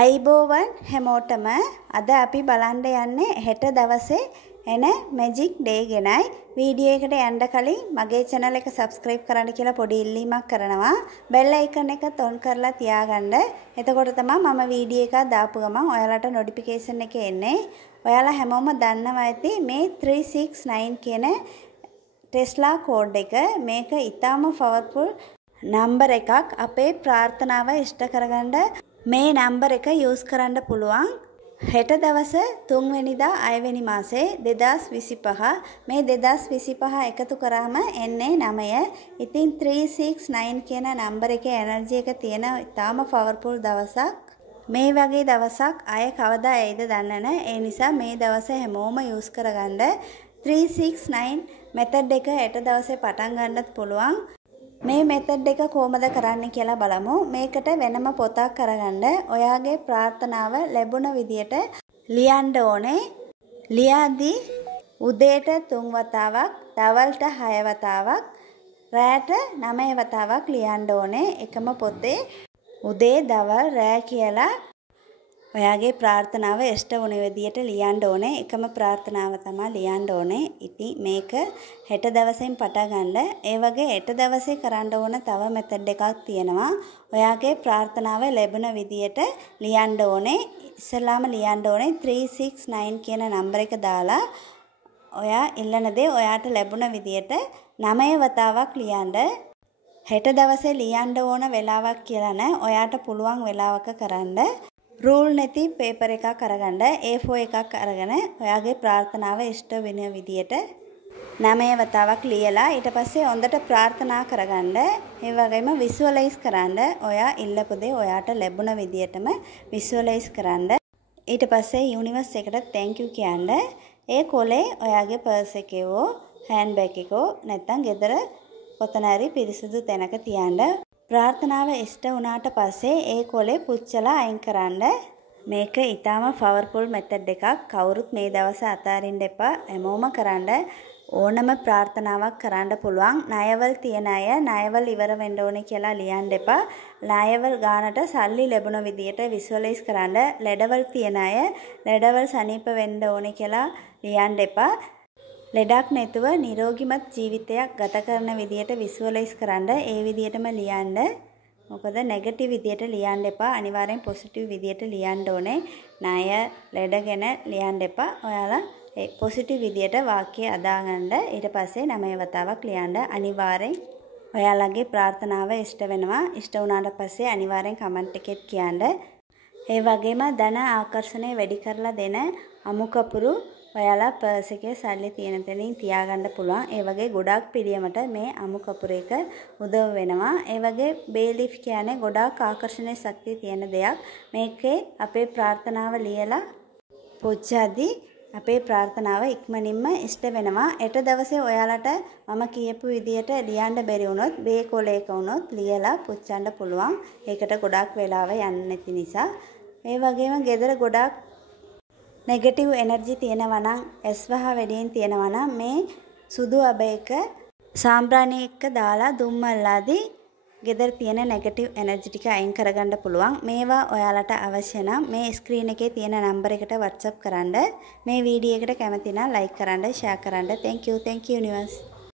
අයිබෝවන් හැමෝටම අද අපි බලන්න යන්නේ හෙට දවසේ එන මැජික් ඩේ ගැනයි. වීඩියෝ එකට යන්න කලින් මගේ channel එක subscribe කරන්න කියලා පොඩි ඉල්ලීමක් කරනවා. bell icon එක on කරලා තියාගන්න. එතකොට තමයි මම වීඩියෝ එකක් දාපු ගමන් ඔයාලට notification එක එන්නේ. ඔයාලා හැමෝම දන්නවා ඇති මේ 369 කියන Tesla code එක. මේක ඊටාම powerful number එකක්. අපේ ප්‍රාර්ථනාව ඉෂ්ට කරගන්න මේ නම්බර් එක යූස් කරන්න පුළුවන්. හෙට දවස 3 වෙනිදා 6 වෙනි මාසේ 2025 මේ 2025 එකතු කරාම එන්නේ 9. ඉතින් 369 කියන නම්බර් එකේ එනර්ජි එක තියෙන ඉතාම පවර්ෆුල් දවසක්. මේ වගේ දවසක් අය කවදා එයිද දන්නේ නැහැ. ඒ නිසා මේ දවස හැමෝම යූස් කරගන්න. 369 මෙතඩ් එක හෙට දවසේ පටන් ගන්නත් පුළුවන්. මේ මෙතඩ් එක කොහොමද කරන්නේ කියලා බලමු. මේකට වෙනම පොතක් අරගන්න. ඔයාගේ ප්‍රාර්ථනාව ලැබුණ විදියට ලියන්න ඕනේ. ලියාදී උදේට 3 වතාවක්, දවල්ට 6 වතාවක්, රාත්‍යට 9 වතාවක් ලියන්න ඕනේ. එකම පොතේ උදේ, දවල්, රෑ කියලා ඔයාගේ ප්‍රාර්ථනාව ඉෂ්ට වුණ විදියට ලියන්න ඕනේ. එකම ප්‍රාර්ථනාව තමයි ලියන්න ඕනේ. ඉතින් මේක හෙට දවසෙන් පටන් ගන්න. ඒ වගේ හෙට දවසේ කරන්න ඕන තව මෙතඩ් එකක් තියෙනවා. ඔයාගේ ප්‍රාර්ථනාව ලැබුණ විදියට ලියන්න ඕනේ. ඉස්සෙල්ලාම ලියන්න ඕනේ 369 කියන නම්බර එක දාලා ඔයා ඉල්ලන දේ ඔයාට ලැබුණ විදියට 9 වතාවක් ලියන්න. හෙට දවසේ ලියන්න ඕන වෙලාවක් කියලා නැහැ. ඔයාට පුළුවන් වෙලාවක කරන්න. රූල් නැති පේපර් එකක් අරගන්න. A4 එකක් අරගෙන ඔයාගේ ප්‍රාර්ථනාව ඉෂ්ට වෙන විදියට 9 වතාවක් ලියලා ඊට පස්සේ හොඳට ප්‍රාර්ථනා කරගන්න. ඒ වගේම විසුවලයිස් කරන්න. ඔයා ඉල්ලපු දේ ඔයාට ලැබුණ විදියටම විසුවලයිස් කරන්න. ඊට පස්සේ යුනිවර්ස් එකට thank you කියන්න. ඒ කොලේ ඔයාගේ පර්ස් එකේ හෝ හෑන්ඩ් බෑග් එකේ නැත්නම් ගෙදර කොතන හරි පිරිසිදු තැනක තියන්න. ප්‍රාර්ථනාව ඉෂ්ට වුණාට පස්සේ ඒ කොලේ පුච්චලා අයින් කරන්න. මේක ඊටාම පවර්ෆුල් මෙතඩ් එකක්. කවුරුත් මේ දවස් අතාරින්න එපා. හැමෝම කරන්න. ඕනම ප්‍රාර්ථනාවක් කරන්න පුළුවන්. ණයවල් තියන අය ණයවල් ඉවර වෙන්න ඕනේ කියලා ලියන්න එපා. ණයවල් ගානට සල්ලි ලැබුණ විදියට විසුවලයිස් කරන්න. ලෙඩවල් තියන අය ලෙඩවල් සනීප වෙන්න ඕනේ කියලා ලියන්න එපා. ලෙඩක් නැතුව නිරෝගිමත් ජීවිතයක් ගත කරන විදියට විසුවලයිස් කරන්න. ඒ විදියටම ලියන්න. මොකද නෙගටිව් විදියට ලියන්න එපා. අනිවාර්යෙන් පොසිටිව් විදියට ලියන්න ඕනේ. ණය ලෙඩ ගැන ලියන්න එපා. ඔයාලා ඒ පොසිටිව් විදියට වාක්‍ය අදාගන්න. ඊට පස්සේ 9 වතාවක් ලියන්න. අනිවාර්යෙන් ඔයාලගේ ප්‍රාර්ථනාව ඉෂ්ට වෙනවා. ඉෂ්ට වුණාට පස්සේ අනිවාර්යෙන් කමෙන්ට් එකෙත් කියන්න. ඒ වගේම ධන ආකර්ෂණය වැඩි කරලා දෙන අමු කපුරු ඔයාලා පර්ස් එකේ සල්ලි තියෙන තැනින් තියාගන්න පුළුවන්. ඒ වගේ ගොඩාක් පිළියමට මේ අමු කපුර එක උදව් වෙනවා. ඒ වගේ බේලිෆ් කියන්නේ ගොඩාක් ආකර්ෂණීය ශක්තිය තියෙන දෙයක්. මේකේ අපේ ප්‍රාර්ථනාව ලියලා පුච්චද්දී අපේ ප්‍රාර්ථනාව ඉක්මනින්ම ඉෂ්ට වෙනවා. හෙට දවසේ ඔයාලට මම කියපු විදියට ලියන්න බැරි වුණොත් බේ කොලයක වුණොත් ලියලා පුච්චන්න පුළුවන්. ඒකට ගොඩාක් වෙලාව යන්නේ නැති නිසා. ඒ වගේම ගෙදර ගොඩාක් නෙගටිව් එනර්ජි තියෙනවා නම් ඇස්වහ වැඩියෙන් තියෙනවා නම් මේ සුදු අබ එක සාම්බ්‍රාණි එක්ක දාලා දුම්මල්ලාදී ගෙදර තියෙන නෙගටිව් එනර්ජි ටික අයින් කරගන්න පුළුවන්. මේවා ඔයාලට අවශ්‍ය නම් මේ ස්ක්‍රීන් එකේ තියෙන නම්බර එකට WhatsApp කරන්න. මේ වීඩියෝ එකට කැමති නම් ලයික් කරන්න, ෂෙයා කරන්න. thank you universe.